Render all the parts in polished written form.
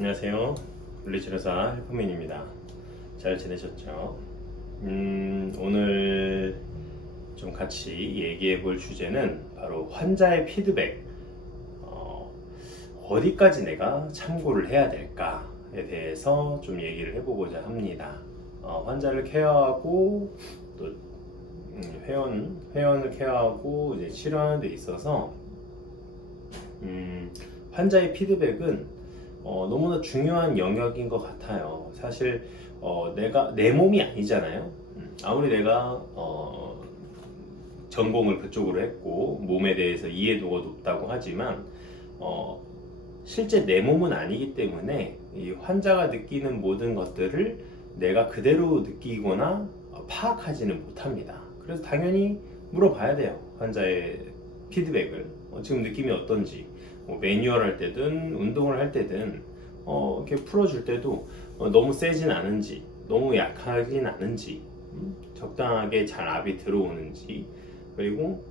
안녕하세요. 물리치료사 헬퍼맨입니다. 잘 지내셨죠? 오늘 좀 같이 얘기해 볼 주제는 바로 환자의 피드백. 어디까지 내가 참고를 해야 될까에 대해서 좀 얘기를 해보고자 합니다. 환자를 케어하고 또 회원을 케어하고 이제 치료하는 데 있어서 환자의 피드백은 너무나 중요한 영역인 것 같아요. 사실 내가 내 몸이 아니잖아요. 아무리 내가 전공을 그쪽으로 했고 몸에 대해서 이해도가 높다고 하지만 실제 내 몸은 아니기 때문에 이 환자가 느끼는 모든 것들을 내가 그대로 느끼거나 파악하지는 못합니다. 그래서 당연히 물어봐야 돼요. 환자의 피드백을 지금 느낌이 어떤지, 매뉴얼 할 때든 운동을 할 때든 이렇게 풀어줄 때도 너무 세진 않은지 너무 약하진 않은지 적당하게 잘 압이 들어오는지, 그리고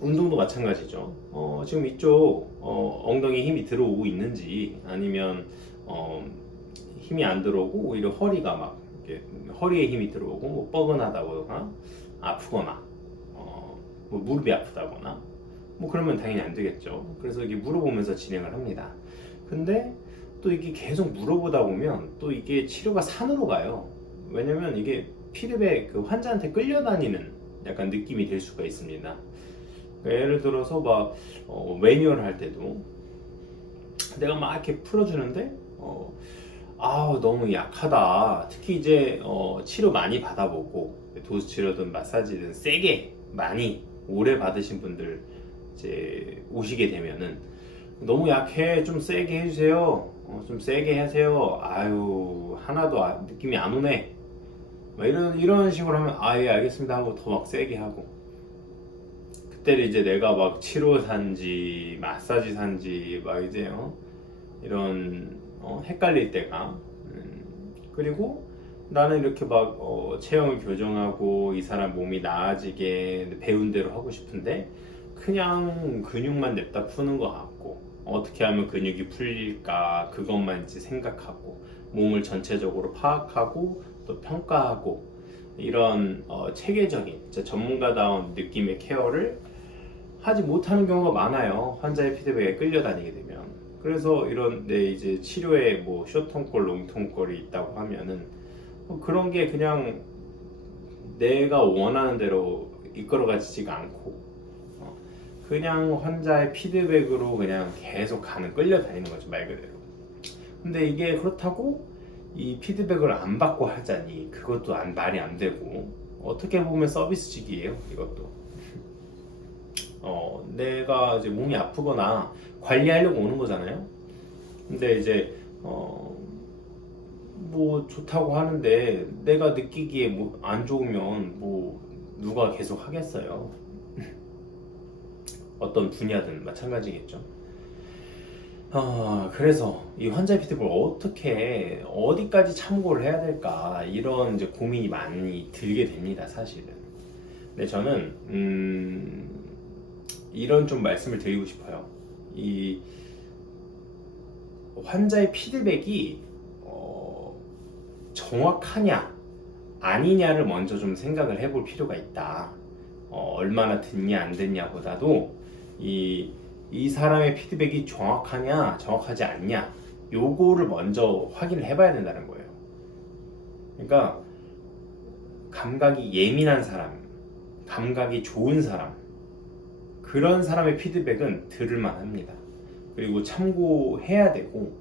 운동도 마찬가지죠. 지금 이쪽 엉덩이에 힘이 들어오고 있는지 아니면 힘이 안 들어오고 오히려 허리가 막 이렇게 허리에 힘이 들어오고 뭐 뻐근하다거나 아프거나 뭐 무릎이 아프다거나 뭐 그러면 당연히 안 되겠죠. 그래서 이게 물어보면서 진행을 합니다. 근데 또 이게 계속 물어보다 보면 또 이게 치료가 산으로 가요. 왜냐면 이게 피드백, 그 환자한테 끌려다니는 약간 느낌이 될 수가 있습니다. 그러니까 예를 들어서 막 매뉴얼 할 때도 내가 막 이렇게 풀어주는데 너무 약하다. 특히 이제 치료 많이 받아보고 도수 치료든 마사지든 세게 많이 오래 받으신 분들 이제 오시게 되면은 너무 약해, 좀 세게 해주세요. 좀 세게 하세요. 아유, 하나도 느낌이 안 오네. 막 이런 식으로 하면 예 알겠습니다 하고 더 막 세게 하고, 그때는 이제 내가 막 치료사인지 마사지사인지 막 이제 이런 헷갈릴 때가 그리고 나는 이렇게 막 체형을 교정하고 이 사람 몸이 나아지게 배운 대로 하고 싶은데 그냥 근육만 냅다 푸는 것 같고, 어떻게 하면 근육이 풀릴까 그것만 이제 생각하고 몸을 전체적으로 파악하고 또 평가하고 이런 체계적인 진짜 전문가다운 느낌의 케어를 하지 못하는 경우가 많아요. 환자의 피드백에 끌려다니게 되면. 그래서 이런 내 이제 치료에 뭐 쇼통골, 롱통골이 있다고 하면은 그런 게 그냥 내가 원하는 대로 이끌어가지지가 않고 그냥 환자의 피드백으로 그냥 계속 끌려다니는 거죠, 말 그대로. 근데 이게 그렇다고 이 피드백을 안 받고 하자니 그것도 말이 안 되고, 어떻게 보면 서비스직이에요, 이것도. 내가 이제 몸이 아프거나 관리하려고 오는 거잖아요. 근데 이제 뭐 좋다고 하는데 내가 느끼기에 뭐 안 좋으면 뭐 누가 계속 하겠어요. 어떤 분야든 마찬가지겠죠. 그래서 이 환자 피드백을 어디까지 참고를 해야 될까, 이런 이제 고민이 많이 들게 됩니다, 사실은. 근데 저는 이런 좀 말씀을 드리고 싶어요. 이 환자의 피드백이 정확하냐 아니냐를 먼저 좀 생각을 해볼 필요가 있다. 얼마나 듣냐 안 듣냐 보다도 이 사람의 피드백이 정확하냐 정확하지 않냐 요거를 먼저 확인을 해봐야 된다는 거예요. 그러니까 감각이 예민한 사람, 감각이 좋은 사람, 그런 사람의 피드백은 들을만 합니다. 그리고 참고해야 되고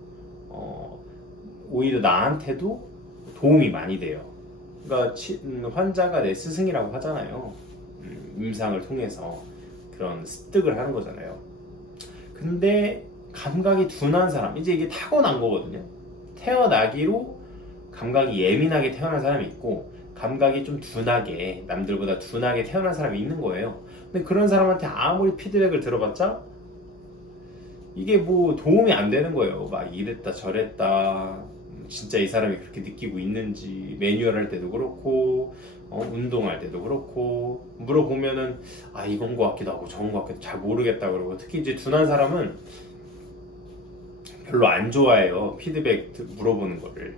오히려 나한테도 도움이 많이 돼요. 그러니까 환자가 내 스승이라고 하잖아요. 임상을 통해서 그런 습득을 하는 거잖아요. 근데 감각이 둔한 사람, 이제 이게 타고난 거거든요. 태어나기로 감각이 예민하게 태어난 사람이 있고 감각이 좀 둔하게, 남들보다 둔하게 태어난 사람이 있는 거예요. 근데 그런 사람한테 아무리 피드백을 들어봤자 이게 뭐 도움이 안 되는 거예요. 막 이랬다 저랬다, 진짜 이 사람이 그렇게 느끼고 있는지, 매뉴얼 할 때도 그렇고 운동할 때도 그렇고 물어보면은 이건 것 같기도 하고 저건 것 같기도 잘 모르겠다 그러고, 특히 이제 둔한 사람은 별로 안 좋아해요. 피드백 물어보는 거를.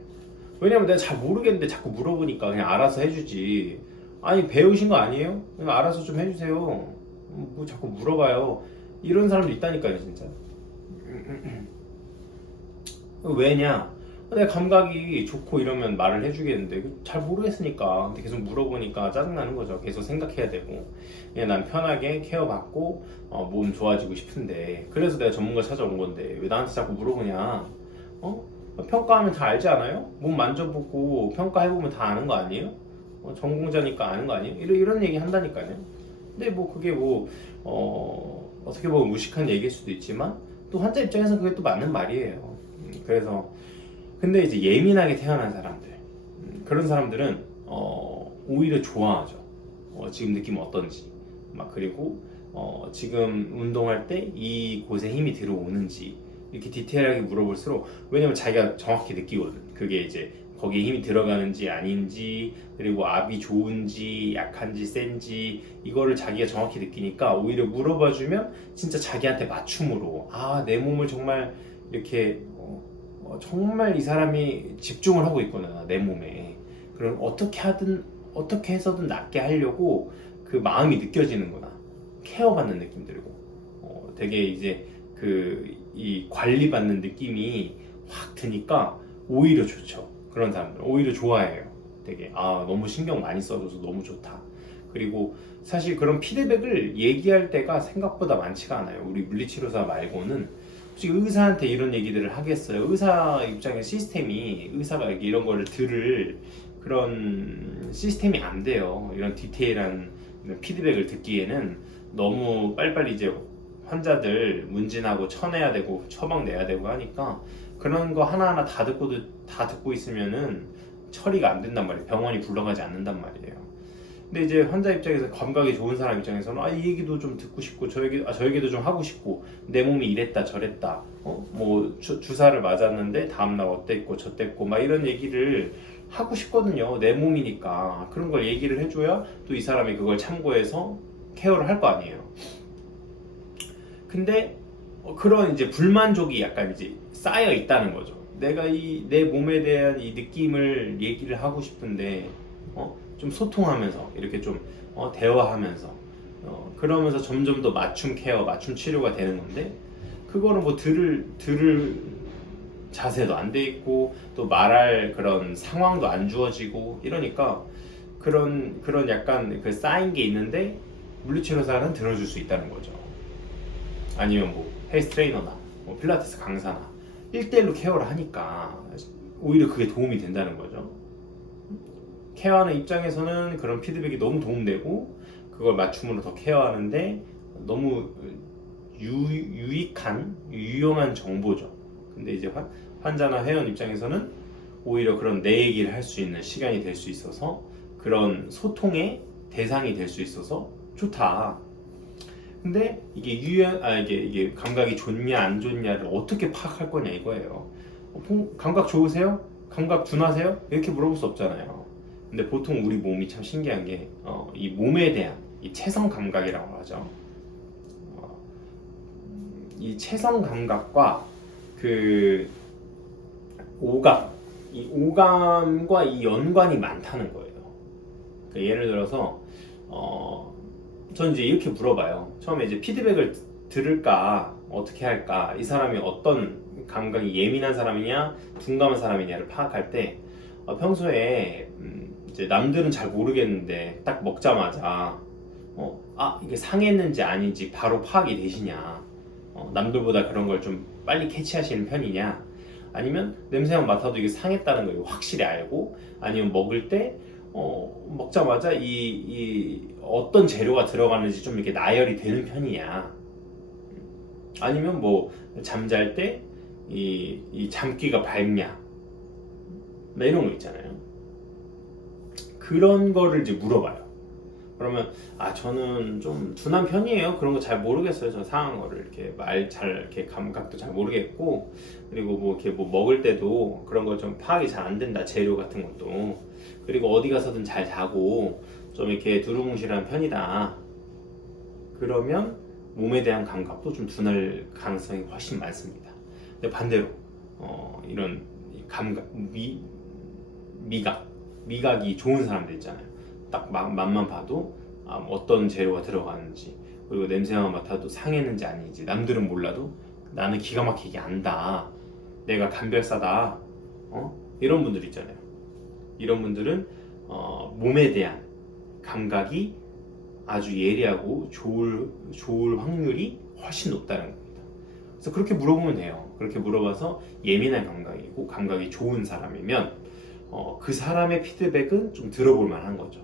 왜냐면 내가 잘 모르겠는데 자꾸 물어보니까 그냥 알아서 해주지. 아니 배우신 거 아니에요? 그냥 알아서 좀 해주세요. 뭐 자꾸 물어봐요. 이런 사람도 있다니까요, 진짜. 왜냐? 내가 감각이 좋고 이러면 말을 해주겠는데 잘 모르겠으니까. 근데 계속 물어보니까 짜증나는 거죠. 계속 생각해야 되고. 그냥 난 편하게 케어받고 몸 좋아지고 싶은데, 그래서 내가 전문가 찾아온 건데 왜 나한테 자꾸 물어보냐? 어? 평가하면 다 알지 않아요? 몸 만져보고 평가해보면 다 아는 거 아니에요? 전공자니까 아는 거 아니에요? 이런 얘기 한다니까요. 근데 뭐 그게 뭐 어떻게 보면 무식한 얘기일 수도 있지만 또 환자 입장에서는 그게 또 맞는 말이에요. 그래서 근데 이제 예민하게 태어난 사람들, 그런 사람들은 오히려 좋아하죠. 지금 느낌 어떤지, 막 그리고 지금 운동할 때 이 곳에 힘이 들어오는지 이렇게 디테일하게 물어볼수록, 왜냐면 자기가 정확히 느끼거든. 그게 이제 거기에 힘이 들어가는지 아닌지, 그리고 압이 좋은지 약한지 센지 이거를 자기가 정확히 느끼니까 오히려 물어봐주면 진짜 자기한테 맞춤으로, 아 내 몸을 정말 이렇게 정말 이 사람이 집중을 하고 있구나 내 몸에. 그럼 어떻게 해서든 낫게 하려고 그 마음이 느껴지는구나. 케어받는 느낌 들고 되게 이제 이 관리받는 느낌이 확 드니까 오히려 좋죠. 그런 사람들 오히려 좋아해요. 되게 너무 신경 많이 써줘서 너무 좋다. 그리고 사실 그런 피드백을 얘기할 때가 생각보다 많지가 않아요. 우리 물리치료사 말고는. 솔직히 의사한테 이런 얘기들을 하겠어요? 의사 입장의 시스템이, 의사가 이런 거를 들을 그런 시스템이 안 돼요. 이런 디테일한 피드백을 듣기에는 너무 빨리빨리 이제 환자들 문진하고 쳐내야 되고 처방 내야 되고 하니까 그런 거 하나하나 다 듣고 있으면은 처리가 안 된단 말이에요. 병원이 굴러가지 않는단 말이에요. 근데 이제 환자 입장에서, 감각이 좋은 사람 입장에서는 이 얘기도 좀 듣고 싶고 저 얘기도 좀 하고 싶고, 내 몸이 이랬다 저랬다, 뭐 주사를 맞았는데 다음날 어땠고 저땠고 막 이런 얘기를 하고 싶거든요. 내 몸이니까 그런 걸 얘기를 해줘야 또 이 사람이 그걸 참고해서 케어를 할 거 아니에요. 근데 그런 이제 불만족이 약간 이제 쌓여 있다는 거죠. 내가 내 몸에 대한 이 느낌을 얘기를 하고 싶은데 좀 소통하면서 이렇게 좀 대화하면서 그러면서 점점 더 맞춤 케어, 맞춤 치료가 되는 건데, 그거를 뭐 들을 자세도 안 돼 있고 또 말할 그런 상황도 안 주어지고 이러니까 그런 약간 그 쌓인 게 있는데 물리치료사는 들어줄 수 있다는 거죠. 아니면 뭐 헬스 트레이너나 뭐 필라테스 강사나 1대1로 케어를 하니까 오히려 그게 도움이 된다는 거죠. 케어하는 입장에서는 그런 피드백이 너무 도움되고 그걸 맞춤으로 더 케어하는데 너무 유용한 정보죠. 근데 이제 환자나 회원 입장에서는 오히려 그런 내 얘기를 할 수 있는 시간이 될 수 있어서 그런 소통의 대상이 될 수 있어서 좋다. 근데 이게 이게 감각이 좋냐 안 좋냐를 어떻게 파악할 거냐 이거예요. 감각 좋으세요? 감각 둔하세요? 이렇게 물어볼 수 없잖아요. 근데 보통 우리 몸이 참 신기한 게 이 몸에 대한 이 체성 감각이라고 하죠. 이 체성 감각과 그 이 오감과 이 연관이 많다는 거예요. 그러니까 예를 들어서 전 이제 이렇게 물어봐요. 처음에 이제 피드백을 들을까 어떻게 할까, 이 사람이 어떤 감각이 예민한 사람이냐 둔감한 사람이냐를 파악할 때 평소에 이제 남들은 잘 모르겠는데 딱 먹자마자 이게 상했는지 아닌지 바로 파악이 되시냐, 남들보다 그런 걸 좀 빨리 캐치하시는 편이냐, 아니면 냄새만 맡아도 이게 상했다는 걸 확실히 알고, 아니면 먹을 때 먹자마자 이 어떤 재료가 들어가는지 좀 이렇게 나열이 되는 편이냐, 아니면 뭐 잠잘 때 이 잠기가 밝냐, 뭐 이런 거 있잖아요. 그런 거를 이제 물어봐요. 그러면 저는 좀 둔한 편이에요. 그런 거 잘 모르겠어요. 저 상한 거를 이렇게 이렇게 감각도 잘 모르겠고, 그리고 뭐 이렇게 뭐 먹을 때도 그런 거 좀 파악이 잘 안 된다. 재료 같은 것도. 그리고 어디 가서든 잘 자고 좀 이렇게 두루뭉실한 편이다. 그러면 몸에 대한 감각도 좀 둔할 가능성이 훨씬 많습니다. 근데 반대로 이런 감각, 미각이 좋은 사람들 있잖아요. 딱 맛만 봐도 어떤 재료가 들어가는지, 그리고 냄새만 맡아도 상했는지 아닌지 남들은 몰라도 나는 기가 막히게 안다. 내가 감별사다. 이런 분들 있잖아요. 이런 분들은 몸에 대한 감각이 아주 예리하고 좋을 확률이 훨씬 높다는 겁니다. 그래서 그렇게 물어보면 돼요. 그렇게 물어봐서 예민한 감각이고 감각이 좋은 사람이면 그 사람의 피드백은 좀 들어볼 만한 거죠.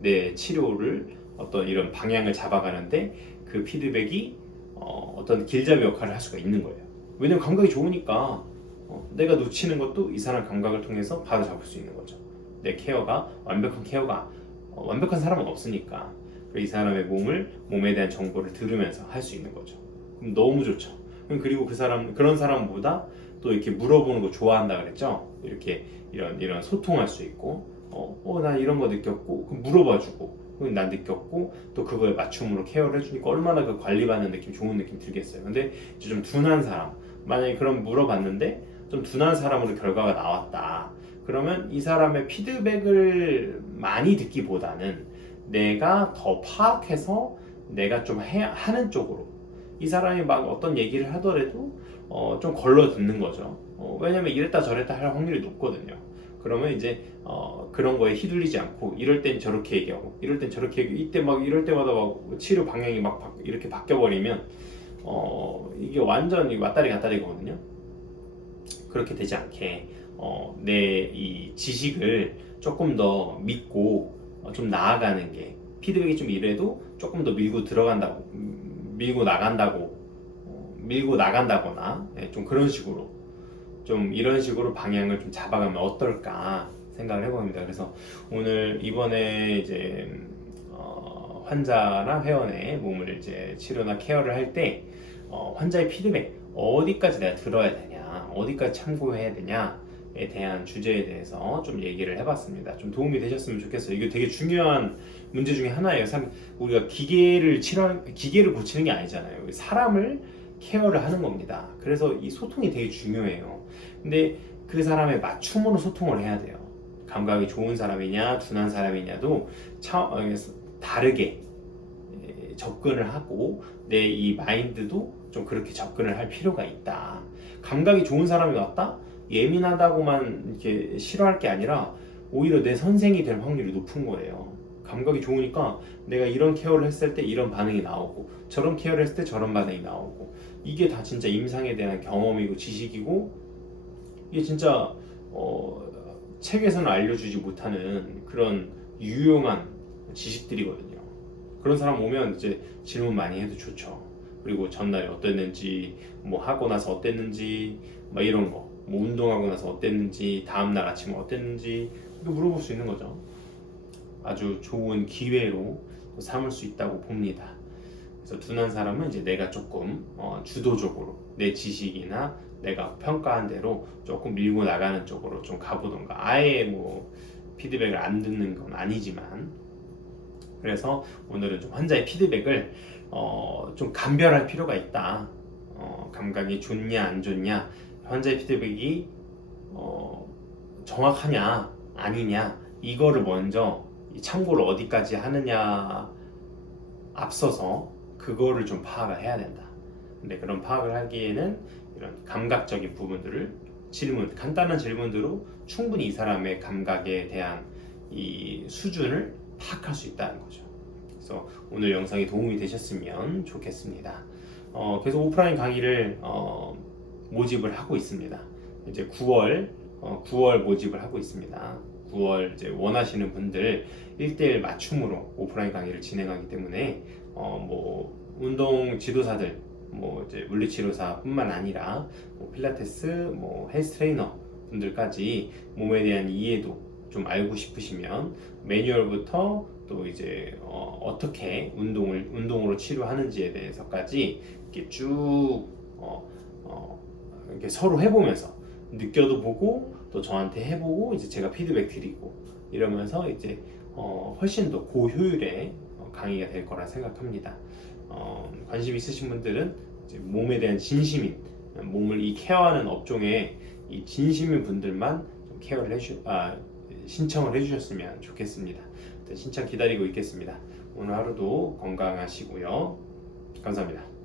내 치료를 어떤 이런 방향을 잡아가는데 그 피드백이 어떤 길잡이 역할을 할 수가 있는 거예요. 왜냐면 감각이 좋으니까 내가 놓치는 것도 이 사람 감각을 통해서 바로 잡을 수 있는 거죠. 내 케어가 완벽한 케어가 완벽한 사람은 없으니까 이 사람의 몸에 대한 정보를 들으면서 할 수 있는 거죠. 그럼 너무 좋죠. 그리고 그런 사람보다 또 이렇게 물어보는 거 좋아한다 그랬죠. 이렇게 이런 소통할 수 있고, 나 이런 거 느꼈고, 그럼 물어봐주고, 난 느꼈고, 또 그거에 맞춤으로 케어를 해주니까 얼마나 그 관리받는 느낌, 좋은 느낌 들겠어요. 근데 이제 좀 둔한 사람, 만약에 그럼 물어봤는데 좀 둔한 사람으로 결과가 나왔다. 그러면 이 사람의 피드백을 많이 듣기보다는 내가 더 파악해서 내가 좀 하는 쪽으로, 이 사람이 막 어떤 얘기를 하더라도 좀 걸러 듣는 거죠. 왜냐면 이랬다 저랬다 할 확률이 높거든요. 그러면 이제 그런 거에 휘둘리지 않고 이럴 땐 저렇게 얘기하고 이럴 땐 저렇게 얘기하고 이때 막 이럴 때마다 막 치료 방향이 막 이렇게 바뀌어 버리면 이게 완전히 왔다리 갔다리거든요. 그렇게 되지 않게 내 이 지식을 조금 더 믿고 좀 나아가는 게, 피드백이 좀 이래도 조금 더 밀고 나간다거나 좀 그런 식으로, 좀 이런 식으로 방향을 좀 잡아가면 어떨까 생각을 해봅니다. 그래서 오늘 이번에 이제 환자나 회원의 몸을 이제 치료나 케어를 할 때 환자의 피드백 어디까지 내가 들어야 되냐, 어디까지 참고해야 되냐에 대한 주제에 대해서 좀 얘기를 해봤습니다. 좀 도움이 되셨으면 좋겠어요. 이게 되게 중요한 문제 중에 하나예요. 우리가 기계를 고치는 게 아니잖아요. 사람을 케어를 하는 겁니다. 그래서 이 소통이 되게 중요해요. 근데 그 사람의 맞춤으로 소통을 해야 돼요. 감각이 좋은 사람이냐 둔한 사람이냐도 다르게 접근을 하고 내 이 마인드도 좀 그렇게 접근을 할 필요가 있다. 감각이 좋은 사람이 왔다? 예민하다고만 이렇게 싫어할 게 아니라 오히려 내 선생이 될 확률이 높은 거예요. 감각이 좋으니까 내가 이런 케어를 했을 때 이런 반응이 나오고 저런 케어를 했을 때 저런 반응이 나오고, 이게 다 진짜 임상에 대한 경험이고 지식이고, 이게 진짜 책에서는 알려주지 못하는 그런 유용한 지식들이거든요. 그런 사람 오면 이제 질문 많이 해도 좋죠. 그리고 전날에 어땠는지, 뭐 하고 나서 어땠는지, 막 이런 거, 뭐 운동하고 나서 어땠는지, 다음날 아침에 어땠는지 이렇게 물어볼 수 있는 거죠. 아주 좋은 기회로 삼을 수 있다고 봅니다. 그래서 둔한 사람은 이제 내가 조금 주도적으로 내 지식이나 내가 평가한 대로 조금 밀고 나가는 쪽으로 좀 가보던가, 아예 뭐 피드백을 안 듣는 건 아니지만, 그래서 오늘은 좀 환자의 피드백을 좀 감별할 필요가 있다. 감각이 좋냐 안 좋냐, 환자의 피드백이 정확하냐 아니냐, 이거를 먼저 참고를 어디까지 하느냐 앞서서 그거를 좀 파악을 해야 된다. 근데 그런 파악을 하기에는 이런 감각적인 부분들을 간단한 질문으로 충분히 이 사람의 감각에 대한 이 수준을 파악할 수 있다는 거죠. 그래서 오늘 영상이 도움이 되셨으면 좋겠습니다. 계속 오프라인 강의를 모집을 하고 있습니다. 이제 9월 모집을 하고 있습니다. 9월 이제 원하시는 분들 1대1 맞춤으로 오프라인 강의를 진행하기 때문에 뭐 운동 지도사들, 뭐 이제 물리치료사뿐만 아니라 뭐 필라테스, 뭐 헬스 트레이너 분들까지 몸에 대한 이해도 좀 알고 싶으시면 매뉴얼부터 또 이제 어떻게 운동으로 치료하는지에 대해서까지 이렇게 쭉 이렇게 서로 해보면서 느껴도 보고 또 저한테 해보고 이제 제가 피드백 드리고 이러면서 이제 훨씬 더 고효율의 강의가 될 거라 생각합니다. 관심 있으신 분들은 이제 몸에 대한 진심인 몸을 이 케어하는 업종에 이 진심인 분들만 좀 케어를 신청을 해주셨으면 좋겠습니다. 신청 기다리고 있겠습니다. 오늘 하루도 건강하시고요. 감사합니다.